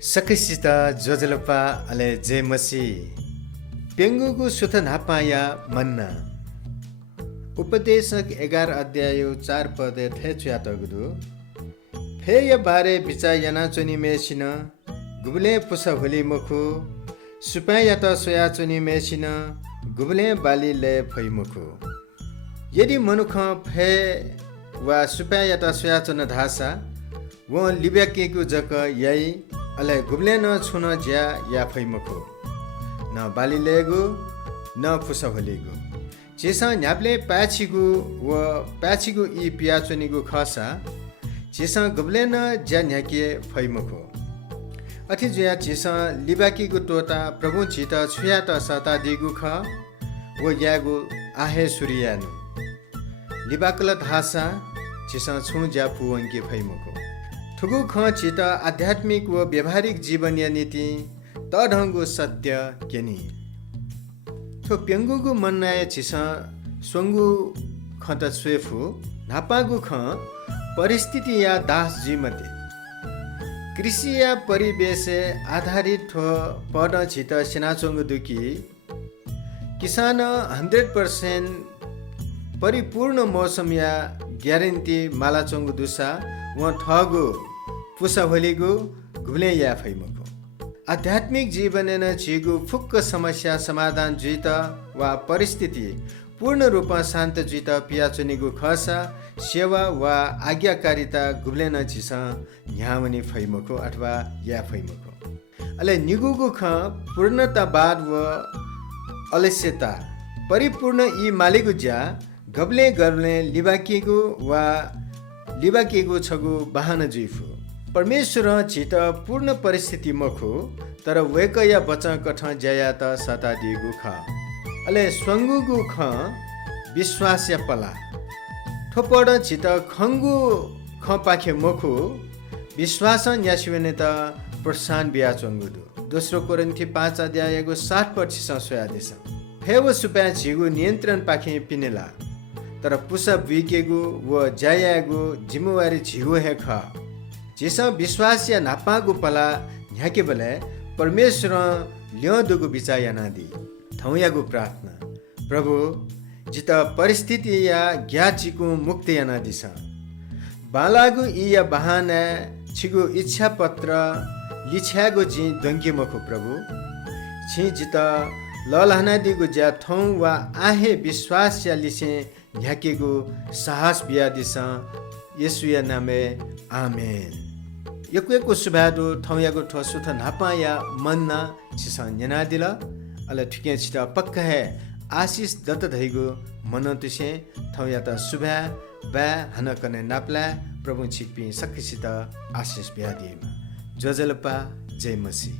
सकसिता वजलपा अले जयमसी पेंगुगु सुथन हापाया मन्ना उपदेशक 11 अध्याय 4 पद थे च्यातगुदु फेय बारे बिचा याना चोनी मेसिन गुबले पुसा होली मुखु सुपाया त सोया चोनी मेसिन गुबले बाली ले फै मुखु यदि मनुख फे वा सुपाया त सोया चोन धासा वो लिब्याकेको जक याई अले गुबले न छुन ज्या या फै मुखु न बाली लेगु न पुसा होलीगु चिसा न्याप्ले पाछिगु व पाछिगु इ पियाचोनीगु खसा चिसा गुबले न ज्या न्याके फै मुखु अथि ज्या चिसा लिबाकीगु टोटा प्रभु चित छुया त सता दिगु ख व यागु आहे सूर्यानु लिबाकल धासा चिसा छु ज्या पुवंके फै मुखु ठुगु ख चित आध्यात्मिक व व्यवहारिक जीवन या नीति त ढंगु सत्य केनी थो पेंगुगु मन्नाय चिसा सोंगु खत स्वेफु नापागु ख परिस्थिति या दास जीमते कृषि या परिवेश आधारित हो पद चित सिनाचोंगु दुकी किसान 100% परिपूर्ण मौसम या ग्यारेन्टी मालाचोंगु दुसा व ठगु पुसा होलीगु गुबले या फैमुगु आध्यात्मिक जीवन न छिगु फुक्क समस्या समाधान जुइत वा परिस्थिति पूर्ण रूपमा शान्त जुइत पियाचुनिगु खसा सेवा वा आज्ञाकारिता गुबले न छिस न्यावनी फैमुगु अथवा या फैमुगु अले निगुगु ख पूर्णतावाद व अलस्यता परिपूर्ण यी मालिगु ज्या गबले गबले लिबाकीगु वा लिबाकीगु छगु बहान जुइफु परमेश्वर चित पूर्ण परिस्थिति मखु तर वेकया बचा कठ जया त सता दिगु ख अले स्वंगुगु ख विश्वास या पला ठोपड चित खंगु ख पाखे मखु विश्वास न्यासिवेने त प्रोत्साहन बिया चंगुदु दोस्रो कोरिन्थी 5 अध्यायको 60 पद सोया देश फेव सुपा झिगु नियन्त्रण पाखे पिनेला तर पुसा बिकेगु व जायागु जिम्मेवारी झिगु हे ख जिसा विश्वास या नापागु पला न्याके बले परमेश्वर ल्योदुगु बिचाया नादी थौयागु प्रार्थना प्रभु जित परिस्थिति या ज्ञाचिगु मुक्ति या नादिस बालागु इ या बहाना छिगु इच्छा पत्र लिछ्यागु जि दंगी मखु प्रभु छि जित ललहनादिगु ज्या थौ वा आहे विश्वास या लिसे न्याकेगु साहस बियादिस येशुया नामे आमेन यकुएको सुबादु थौयागु ठसु थ नापा या मन्ना छिस न्यानादिल अले ठिके छिटा पक्का है आशीष दत्त धैगु मनन्तुसे थौया त सुभा बा हनकने नाप्ला प्रभु छिपी सक्किसित आशीष बियादिमा जजलपा जय मसी।